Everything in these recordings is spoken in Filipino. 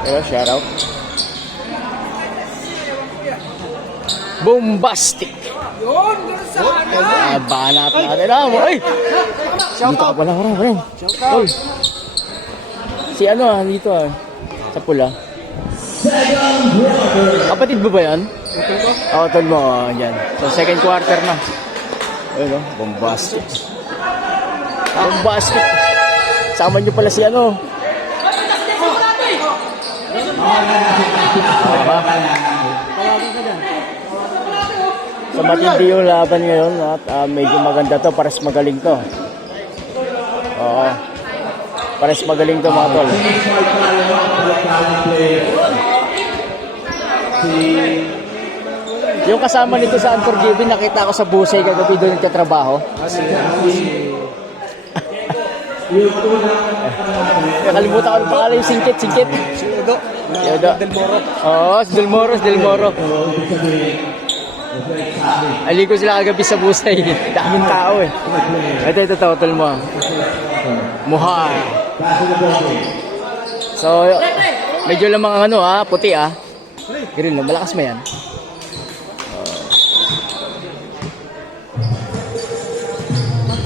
Ayun, shout out. Bombastic. Yun, ganun sana. Banat natin na. Ay! Dito ka pala, parang. Tol. Si ano dito sa pula. Kapatid mo ba yan? Oo, tol mo. Yan. So, second quarter na. Ayun, bombastic. Bombastic. Sama nyo pala si ano. So matindi yung laban ngayon at medyo maganda to, pares magaling to. Oo. Pares magaling to mga tol. Yung kasama nito sa Unforgiven, nakita ko sa Busay kagabi doon nagtatrabaho. Nakalimutan ko ang pangalan yung singkit. Si Udo. Del Moro. Oo, si Del Moro. Aligo sila kagabi sa Busay. Daming tao eh. Ito total mo. Muha. So, medyo lamang puti Green lang, malakas mo yan.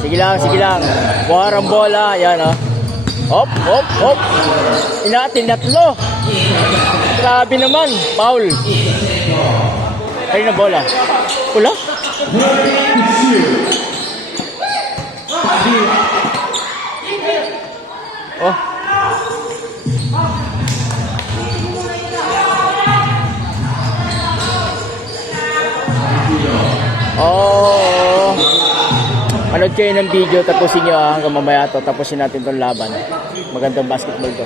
Sige lang. Buharang bola, yan Hop. Tinatlo. Grabe naman, foul. Ayun na bola. Pula? Oh. Manood kayo ng video, tapusin nyo hanggang mamaya to. Tapusin natin tong laban. Magandang basketball to.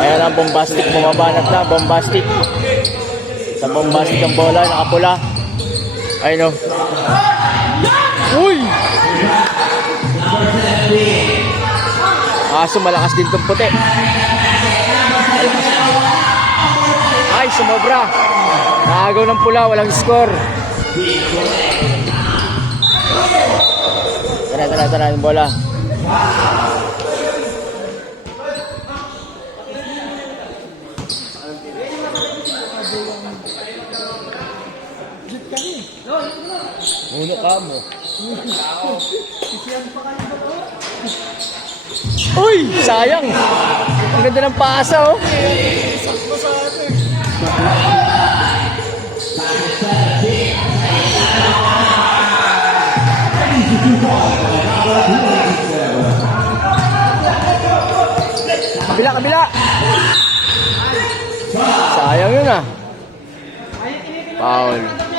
Ayan ang bombastic, bumabanat na, bombastic. Sa bombastic ang bola, nakapula. Ayun Uy! Malakas din tong puti. Ay, sumobra. Nakagaw ng pula, walang score. Tara yung bola. Uno ka mo. Uy! Sayang! Ang ganda ng pasa Sakto sa atin. Kabila! Sayang yun Foul.